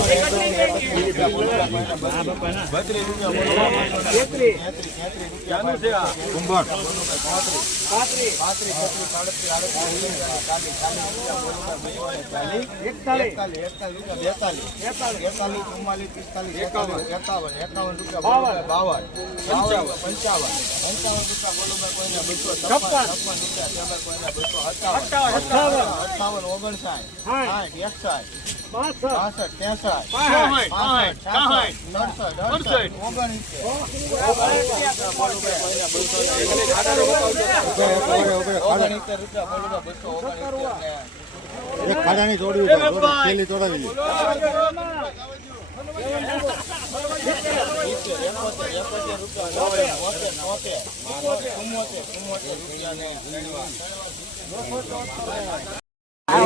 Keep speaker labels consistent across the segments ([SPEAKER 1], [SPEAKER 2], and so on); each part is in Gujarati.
[SPEAKER 1] અઠાવન સાઠ એકસાઠ પાસઠ ત્રેસઠ નડસઠ અડસઠ ઓગણસિત્તેર ઓગણસિત્તેર રૂપિયા બોલું બસો ઓગણસિત્તેર ને
[SPEAKER 2] એક ખાડાની તોડવી છે ઓગણસાઠ છેલ્લી તોડાવી છે.
[SPEAKER 1] સિત્તેર, એકોતેર, તોડવી તોડાવી. રૂપિયા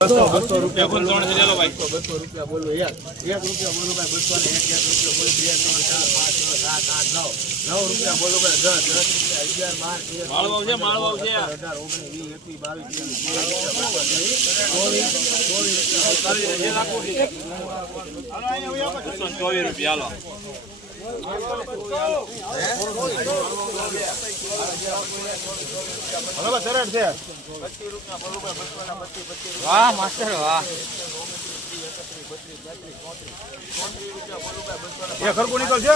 [SPEAKER 1] બસો રૂપિયા બોલો રૂપિયા બોલો યાર એક રૂપિયા બોલો ભાઈ બસો ને એક એક રૂપિયા બોલો બે ત્રણ ચાર પાંચ છ સાત આઠ નવ નવ રૂપિયા બોલો ભાઈ દસ દસ રૂપિયા અગિયાર બાર તેર માળવાવ છે માળવાવ છે અઢાર ઓગણીસ વીસ એકવીસ બાવીસ ત્રેવીસ ચોવીસ ચોવીસ રૂપિયા
[SPEAKER 3] રૂપિયા
[SPEAKER 1] સરળ છે.
[SPEAKER 3] વાહ માસ્ટર વાહ
[SPEAKER 1] એ ખરકું નીકળશે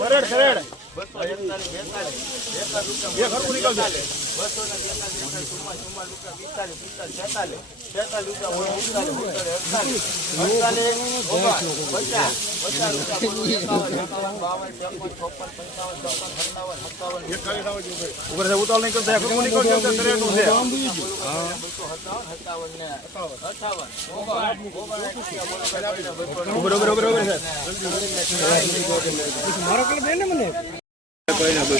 [SPEAKER 1] સરળ સરળ બસો એકતાલીસ બેતાલીસ બેતાલીસ રૂપિયા બસો રૂપિયા પિસ્તાલીસ પિસ્તાલીસ
[SPEAKER 2] ઉતાવળ નહીં કરતા, નીકળશે, એટલે તરેનું છે.
[SPEAKER 1] બસો સત્તાવન સત્તાવન ને અઠાવન ઓગણ ઓગણ
[SPEAKER 2] ઉપર, ઉપર, ઉપર, ઉપર છે.
[SPEAKER 1] એક ને બે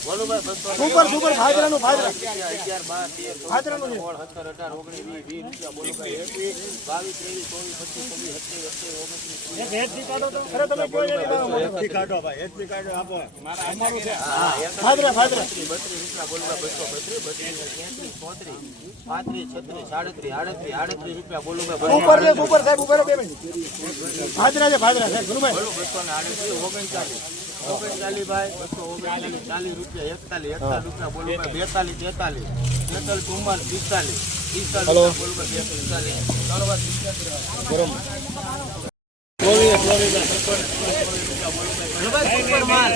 [SPEAKER 1] સુપર સુપર ફાદરાનું ફાદરા ફાદરાનું ફાદરા ફાદરા
[SPEAKER 2] ઉપર છે, ઉપર સાહેબ, ઉપર બે મિનિટ. ભાદરા છે, ભાદરા છે, ગુરુભાઈ.
[SPEAKER 1] બસો ને આડત્રીસ ઓગણચાલીસ ઓગણચાલીસ ભાઈ બસો ચાલીસ રૂપિયા એકતાલીસ એકતાલીસ રૂપિયા બોલો ભાઈ બેતાલીસ તેતાલીસ તેતાલીસ ચુમ્માલીસ પિસ્તાલીસ પિસ્તાલીસ વાર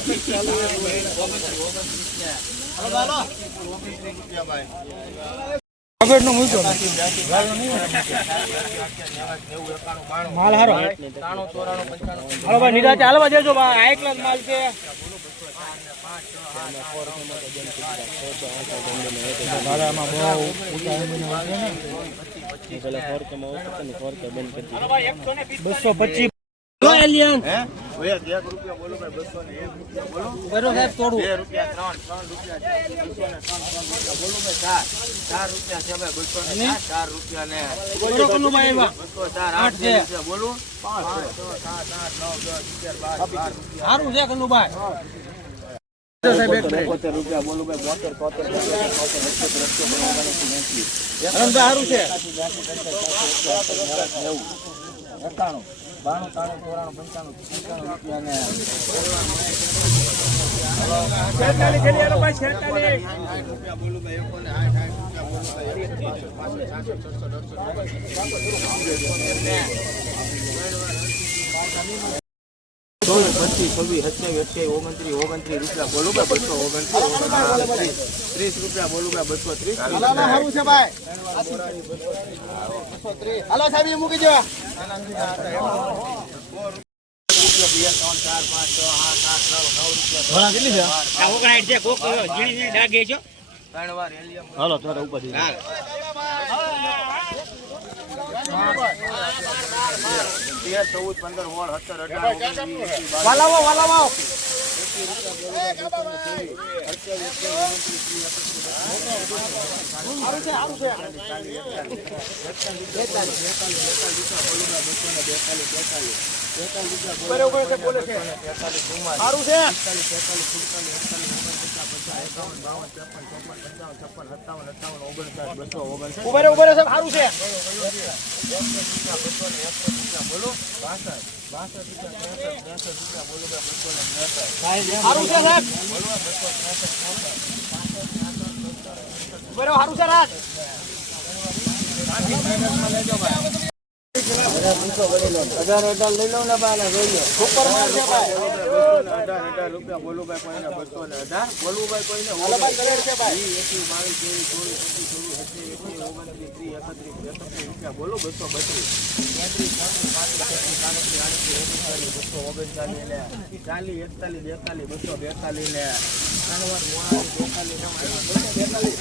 [SPEAKER 1] પિસ્તાલીસ
[SPEAKER 3] માલ હારો.
[SPEAKER 1] ત્રાણું ચોરાણું પંચાણું
[SPEAKER 3] હાલો માલ બસો પચીસ
[SPEAKER 1] હે બોલો
[SPEAKER 3] સાહેબ થોડું
[SPEAKER 1] બે રૂપિયા ત્રણ ત્રણ રૂપિયા બસો ને ત્રણ ત્રણ રૂપિયા બોલો ભાઈ ચાર ચાર રૂપિયા છે ભાઈ બસો ને ચાર રૂપિયા ને બસો ચાર આઠ રૂપિયા બોલો પાંચ છ સાત આઠ નવ દસ અગિયાર બાર
[SPEAKER 3] સારું છે કનું ભાઈ
[SPEAKER 1] રૂપિયા બોલો ભાઈ બોતેર તોતેર પંચોતેર તોતેર અઠ્યોતેર અઠ્યોતેર ઓગણએંસી એંસી
[SPEAKER 3] સારું છે
[SPEAKER 1] બાણું ત્રાણું ચોરાણું પંચાણું પંચાણું રૂપિયા ને ચોવીસ પચીસ છવ્વીસ સત્યાવીસ અઠ્યાવીસ ઓગણત્રીસ ઓગણત્રીસ રૂપિયા બોલું ભાઈ બસો ઓગણત્રીસ ત્રીસ રૂપિયા બોલું બસો ત્રીસ
[SPEAKER 2] હાલો હાલો સારું છે ભાઈ હાલો સાહેબ મૂકી દેવા
[SPEAKER 1] બે ત્રણ ચાર પાંચ છ સાત આઠ નવ નવ રૂપિયા
[SPEAKER 3] ઘણા કેટલી છે
[SPEAKER 4] આ ઉકળાટ છે કોક ઝીણી ઝીણી ડાઘે છો
[SPEAKER 1] ત્રણ વાર હેલિયમ
[SPEAKER 3] હાલો તારે ઉપર
[SPEAKER 1] તેર ચૌદ પંદર સોળ સત્તર અઢાર
[SPEAKER 2] વાલાવો વાલાવો સારું છે ઉપર ઉપર છે સારું છે સારું છે સાહેબ ઉપર સારું છે રાત
[SPEAKER 3] હજાર હજાર લઈ લઉં ને બાને જોઈએ
[SPEAKER 2] સુપર માલ છે ભાઈ.
[SPEAKER 1] અઢાર અઢાર રૂપિયા બોલું કોઈને બસો ને અઢાર બોલવું ભાઈ કોઈને
[SPEAKER 2] હલબાઈ કરેડ છે ભાઈ.
[SPEAKER 1] એકવીસ, બાવીસ, ત્રેવીસ, ચોવીસ, પચીસ, છવ્વીસ, સત્યાવીસ, અઠ્યાવીસ, ઓગણત્રીસ, ત્રીસ, એકત્રીસ, બેત્રીસ રૂપિયા. બોલો બસો બત્રીસ. તેત્રીસ, ચોત્રીસ, પાંત્રીસ, છત્રીસ, આડત્રીસ, ઓગણચાલીસ, બસો ઓગણચાલીસ ચાલીસ એકતાલીસ બેતાલીસ બસો બેતાલીસ લે. ત્રણ વાર બેતાલીસ, બેતાલીસ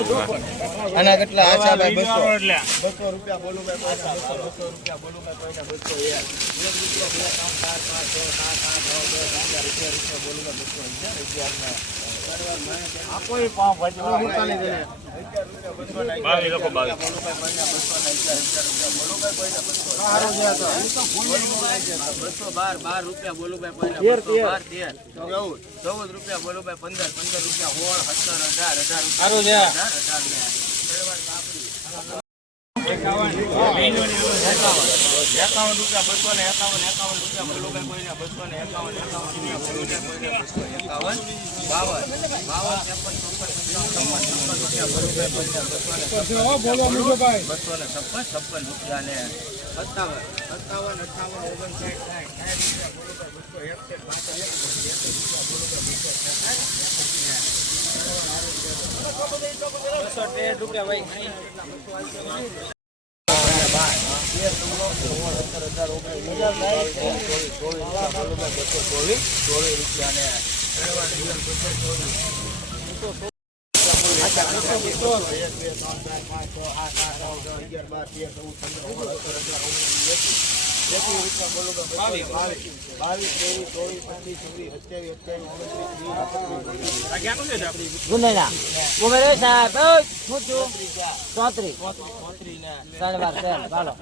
[SPEAKER 3] આના કેટલા આછા ભાઈ બસો.
[SPEAKER 1] બસો રૂપિયા બોલું ભાઈ કોઈને બસો રૂપિયા બોલું ભાઈ કોઈને બસો ભાઈ બસો બાર બાર રૂપિયા બોલું ભાઈ બાર તેર. ચૌદ. ચૌદ રૂપિયા બોલું ભાઈ પંદર પંદર રૂપિયા સોળ સત્તર અઢાર અઢાર રૂપિયા.
[SPEAKER 3] સારું છે
[SPEAKER 1] અઢાર અઢાર ને એકાવન રૂપિયા બસો ને એકાવન એકાવન રૂપિયા બોલું કોઈ કોઈને બસો ને એકાવન એકાવન રૂપિયા બોલું કોઈને બસો એકાવન બાવન બાવન ત્રેપન ચોપન છપ્પન છપ્પન રૂપિયા બોલું ભાઈ કોઈને બસો ને છપ્પન છપ્પન રૂપિયા ને સત્તાવન સત્તાવન અઠાવન ઓગણસાઠ સાઠ સાઠ રૂપિયા બોલું ભાઈ બસો એકસઠ બાસઠ રૂપિયા બોલું ભાઈ બસો
[SPEAKER 3] બસો તેર રૂપિયા ભાઈ.
[SPEAKER 4] ગુંદડા ઉમેરે સાહેબ ઓય, શું થયું ચોત્રીસ. સાડા બાર ચાલો.